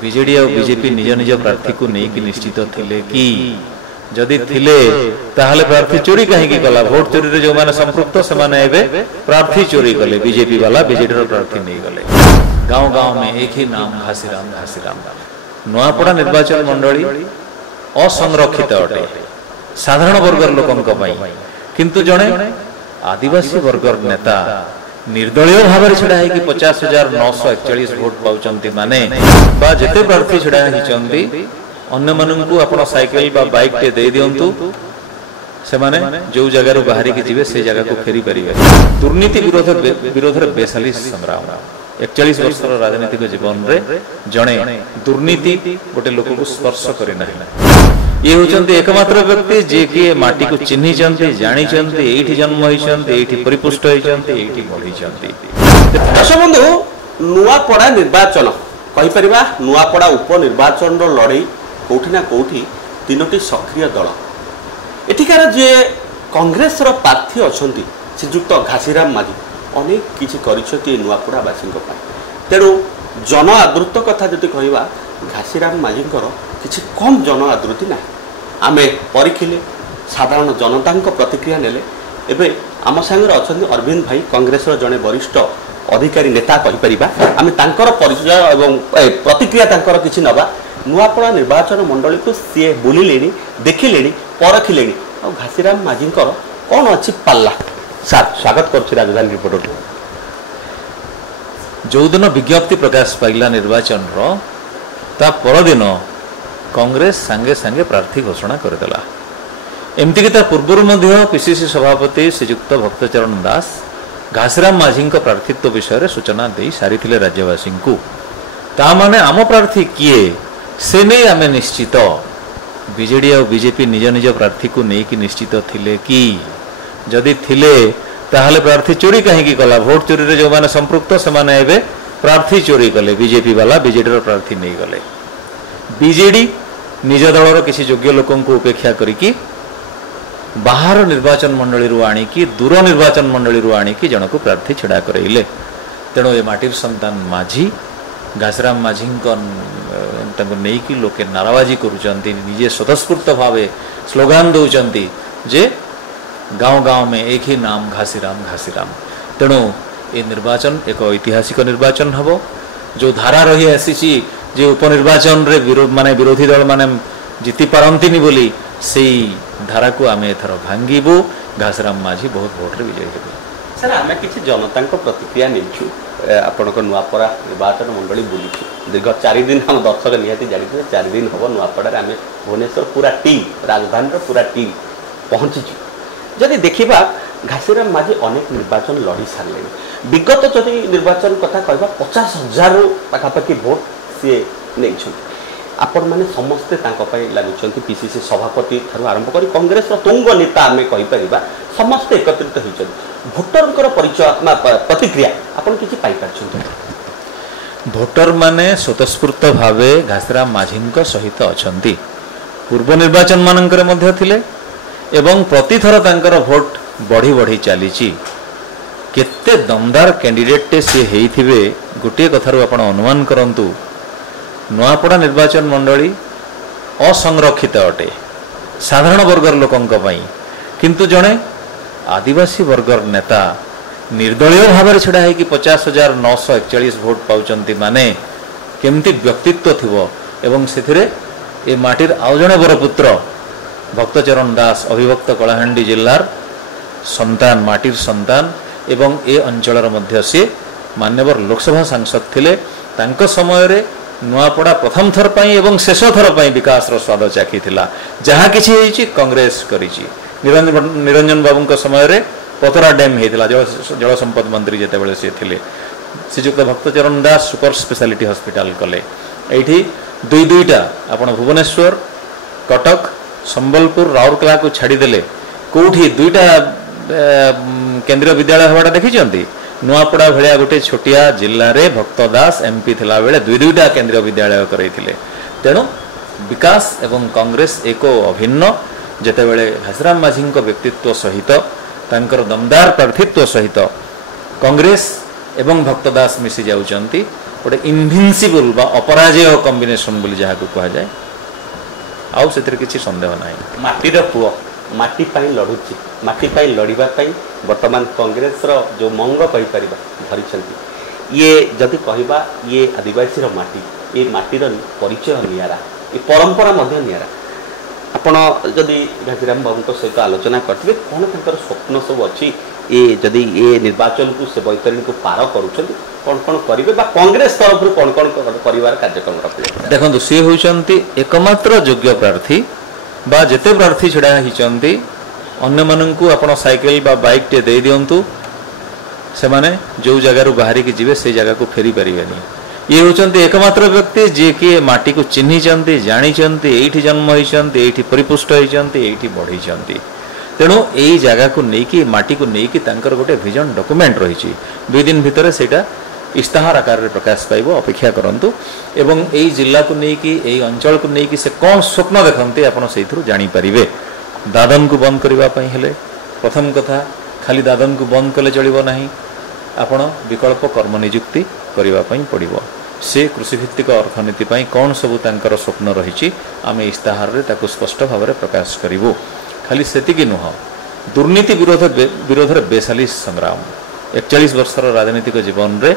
BJD और BJP निज निज प्रार्थी को लेकिन निश्चित थिले कि जदि थिले ताहले प्रार्थी चोरी कहीं कला भोट चोरी रे जो माने संपृक्त से माने एबे प्रार्थी चोरी कले बीजेपी वाला बीजेडी रो प्रार्थी नहीं गले। गांव गांव में एक ही नाम घासीराम घासीराम। नुआपड़ा निर्वाचन मंडली असंरक्षित अटे साधारण वर्गर लोकंक पई, किंतु जणे आदिवासी वर्गर नेता निर्दलीय भाव में छिड़ा है कि 50,941 भोट पाउचंती माने बा जेते प्रार्थी छिड़ा हिचंती अन्य माननकु आपण साइकिल बा बाइक टे दे दियंतु से माने जो जगह रो बाहरी की जीवे से जगह को फेरी परिबे। दुर्नीति विरोध रे 42 संग्राम 41 वर्षर राजनीतिक जीवन रे जणे दुर्नीति गोटे लोक को स्पर्श करि नाही। ये होचंती एकमात्र व्यक्ति जे कि माटी को चिन्ही चंती जानी चंती एठी जन्म होइचंती एठी परिपुष्ट होइचंती एठी बढ़ी चंती। दर्शक बंधु नुआपड़ा निर्वाचन कहि परिबा नुआपड़ा उपनिर्वाचन रो लड़ाई कोठी ना कोठी तीनोटी सक्रिय दल एठिकार जे कांग्रेस रो प्रार्थी अछंती श्रीजुक्त घासीराम माझी अनेक किछि करिछथि नुआपड़ा बासिंक पा। तेणु जन आदृत कथा जदि कहिबा घासीराम माझींकर किछि कम जन आदृति ना आमे परिखिले साधारण जनता प्रतिक्रिया नेले। एबे आम संगे अछंती अरविंद भाई कांग्रेस रो जने वरिष्ठ अधिकारी नेता कहि परिबा आमे तांकर परिचय एवं प्रतिक्रिया तांकर किछि नबा। नुआपड़ा निर्वाचन मंडली को सी बुलिलेनी देखिलेनी परखिलेनी आ घासीराम माझींकर कौन अच्छी पाल्ला। सर स्वागत कर राजधानी रिपोर्टर। जो दिन विज्ञप्ति प्रकाश पाइला निर्वाचन रो ता परदिन कांग्रेस सांगे सांगे प्रार्थी घोषणा करदेला। एमती कि पूर्व मध्य पीसीसी सभापति श्रीजुक्त भक्तचरण दास घासीराम माझी प्रार्थीत्व विषय सूचना दे सारी राज्यवासी को। ता माने आम प्रार्थी किए से नहीं आमे निश्चित बीजेडी और बीजेपी निज निज प्रार्थी को लेकिन निश्चित थिले कि जदि थिले ताहले प्रार्थी चोरी कहीं कला भोट चोरी रे जो माने संपृक्त से माने एबे प्रार्थी चोरी कले बीजेपी वाला बीजेडी रो प्रार्थी नहीं गले। बीजेडी निज दलर किसी योग्य लोकों को उपेक्षा करिकी बाहर निर्वाचन मंडली रु आनी की दूर निर्वाचन मंडली रु आनी की जनक प्रार्थी छिड़ा करइले। तेणु ए माटीर संतान माझी घासीराम माझी नहीं कि लोके नाराबाजी करुचंती निजे स्वतस्फूर्त भावे स्लोगान दौचंती जे गांव गांव में एक ही नाम घासीराम घासीराम। तेणु ये निर्वाचन एक ऐतिहासिक निर्वाचन हबो। जो धारा रही आसी जे उपनिर्वाचन रे माने विरोधी दल माने जीति पारंतिनी बोली से धारा को आमे एथर भांगीबू। घासीराम माझी बहुत भोट रे विजयी हेबे। सर आमे किछि जनता प्रतिक्रिया नेछु आपनक नुआपड़ा निर्वाचन मंडली बुलिछु दीर्घ 4 दिन हम दर्शक निहाती जानी 4 दिन हम नुआपड़ा रे आमे भुवनेश्वर पूरा टीम राजधानी रो पूरा टीम पहुंचीछु। जदि देखिबा घासीराम माझी अनेक निर्वाचन लड़ी सारे विगत जदि निर्वाचन कथा कहबा 50,000 पाखापाखि भोट सी नहीं आपण मैंने समस्ते लगुंट पीसीसी सभापति ठार आरंभ कर कांग्रेस तुंग नेता आम कहीपर समस्ते एकत्रित होती भोटर परिचय प्रतिक्रिया आपन किछि पाई पारछन। भोटर माने स्वतस्फूर्त भावे घासीराम माझी सहित अछंती पूर्व निर्वाचन मानकर मध्य थिले एवं प्रतिथर तांकर भोट बढ़ी बढ़ी चली केते दमदार कैंडिडेट सी हेइथिबे गोटे कथारु आपण अनुमान करंतु। नुआपड़ा निर्वाचन मंडली असंरक्षित अटे साधारण वर्गर लोकंक पई, किंतु जणे आदिवासी वर्गर नेता निर्दलीय भाव में छिड़ा है कि 50,941 भोट पाउचंती माने केमती व्यक्तित्व थिबो एवं सेथिरे ए माटीर आउ जणे बरपुत्र भक्तचरण दास अभिभक्त कलाहांडी जिल्लार संतान माटीर संतान एवं ए अंचलर मध्य से मान्यवर लोकसभा सांसद थिले। तांको समय रे नुआपड़ा प्रथम थर पाई एवं शेष थर पाई विकास रो स्वाद चाखी थिला। जहाँ किछि हेछि कांग्रेस करिछि। निरंजन बाबू समय रे पतरा डैम हेतिला जल संपद मंत्री जेते बेले से थिले। श्रीजुक्त भक्तचरण दास सुपर स्पेशलिटी हॉस्पिटल कले एठी दुईटा आपण भुवनेश्वर कटक संबलपुर राउरकेला को छाड़ी देले कोठी दुईटा केंद्रीय विद्यालय हवाटा देखिचंती। नुआपड़ा भलिया गोटे छोटिया जिल्ला रे भक्त दास एमपी थिला बेले दुईटा केंद्रीय विद्यालय करैथिले। तेणु विकास एवं कांग्रेस एको अभिन्न जेते बेले घासीराम माझी व्यक्तित्व सहित तांकर दमदार प्रार्थीत्व सहित कांग्रेस एवं भक्त दास मिसी जाउचंती गोटे इनभिनसिबल बा अपराजय कॉम्बिनेशन बोली जहाँ को कहा जाए आउ से किसी सन्देह ना माटीर पुओ माटी पाई लड़ुची माटी पाई लड़िबा पाई वर्तमान कांग्रेस रो जो मंग कहि परिबा धरिछंती ये जदि कहबा ये आदिवासी रो माटी ये माटीर परिचय नियारा ये परंपरा मध्य नियारा आपण जदि घासीराम बाबू सहित आलोचना करथिबे कोन तंकर स्वप्न सब अछि ये जदि ये निर्वाचन को से बैतरणी को पार करूछंती कौन कौन करिवे बा कांग्रेस तरफ कौन कौन परिवार कार्यक्रम रखले देखो सी होचंती एकमात्र योग्य प्रार्थी बा जेते प्रार्थी छिड़ा हिचंती अन्य माननकु आपण साइकिल बा बाइक टे दे दियंतु से माने जो जगह रु बाहरी की जीवे से जगह को फेरी परिबेनी ये होचंती एकमात्र व्यक्ति जे कि माटी को चिन्ही चंती जानी चंती एठी जन्म होइचंती एठी परिपुष्ट होइचंती एठी बढ़ी चंती तेणु यही जगह को लेकिन माटी को लेकिन तांकर गोटे विजन डॉक्यूमेंट रही 2 दिन भितर सेटा इस्ताहार आकार रे प्रकाश पाइब अपेक्षा करंतु एवं यही जिला को लेकिन यही अंचल को लेकिन से कौन स्वप्न देखते आपड़ से जानी पारिबे दादन को बंद करने हेले प्रथम कथा खाली दादन को बंद कले चलिबो नहीं आपण विकल्प कर्म नियुक्ति करने पड़ो से कृषिभित्तिक अर्थनीति कौन सबू तांकर स्वप्न रही आम इस्ताहार रे ताकु स्पष्ट भाव में प्रकाश करूँ खाली सेतिकी नुह दुर्नीति विरोध बेसाली संग्राम 41 वर्षर राजनीतिक जीवन रे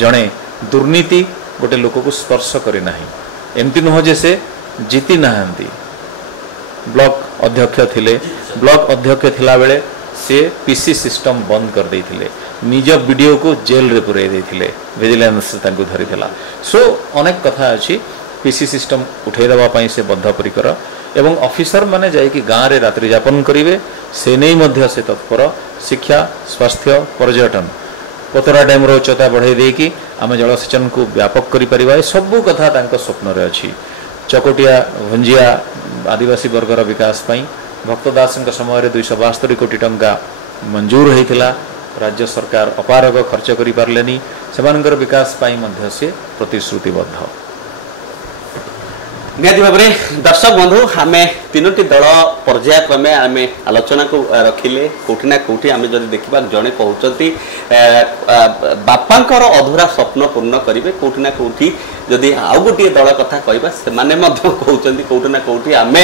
जड़े दुर्नीति गोटे लोक को स्पर्श करना एमती नुह जे से जीति नहांती ब्लॉक अध्यक्ष थिले ब्लॉक अध्यक्ष थिला बेले से पीसी सिस्टम बंद कर देथिले निज वीडियो को जेल रे पुरे देथिले विजिलेंस तांको धरिथिला सो अनेक कथा अछि पीसी सिस्टम उठे देबा पई से बद्धपरिकर एवं ऑफिसर माने जाय कि गाँव रे रात्रि यापन करिवे से नहीं मध्य से तत्पर शिक्षा स्वास्थ्य पर्यटन पतरा डैम रो उच्चता बढ़ाई देकी आम जलसेचन को व्यापक करि परिबा सबु कथा तांको स्वप्न रे अछि चकोटिया भंजिया आदिवासी वर्गर विकास पई भक्तदास समय रे 272 कोटी टंका मंजूर होइथिला राज्य सरकार अपारग खर्च करि पारलेनी सेमानकर विकास पई मध्य से प्रतिश्रुतिबद्ध निहाती भाव में दर्शक बंधु आम तीनोटी दल पर्यायक्रमे आम आलोचना को रखिले कौटिना कौटि आम जब देखा जड़े कहते बापांकर अधूरा स्वप्न पूर्ण करेंगे कौटिना कौटि जदि आउ गोटे दल कथा कहवा से कहते कौटिना कौटि आम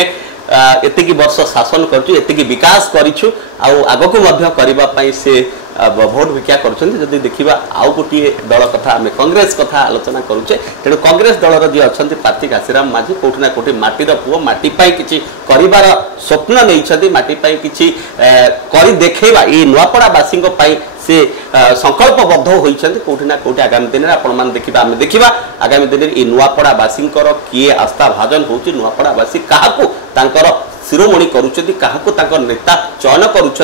एतिकी वर्ष शासन करछु एतिकी विकास करिछु आगो करने से भोट भिक्षा कर देखा आउ गोटे दल कथा आम कांग्रेस कथा आलोचना करुचे तेणु कांग्रेस दलर जी अच्छा प्रार्थी घासीराम माझी कौटिना कौटि माटीर पुओ माटी किसी कर स्वप्न नहीं माटी किसी कर देखा ये नुआपड़ावासी से संकल्पबद्ध होती कौटिना कौटि आगामी दिन में आपण मैंने देखा आम देखा आगामी दिन में ये नुआपड़ावासी किए आस्था भाजन हो नुआपड़ावासी क्या शिरोमणि करुँच क्या नेता चयन करुँच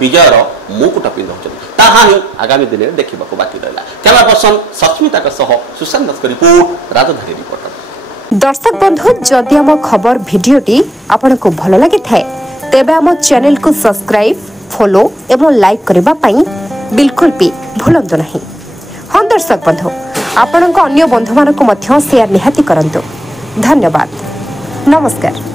विजयर मुकुट पिंधुंट ताहा ही आगामी दिन में देखा बाकी रहा कैमरा पर्सन सस्मिता सुशांत दास रिपोर्ट राजधानी रिपोर्टर। दर्शक बंधु जदि आम खबर भिडियोटी आपन को भल लगी थाए तेबे आम चैनल को सब्सक्राइब फॉलो एवं लाइक करबा पई बिल्कुल भी भूलंतु नहीं। हाँ दर्शक बंधु आपन को अन्य बंधु मानक मध्य शेयर निहाती करंतु। धन्यवाद नमस्कार।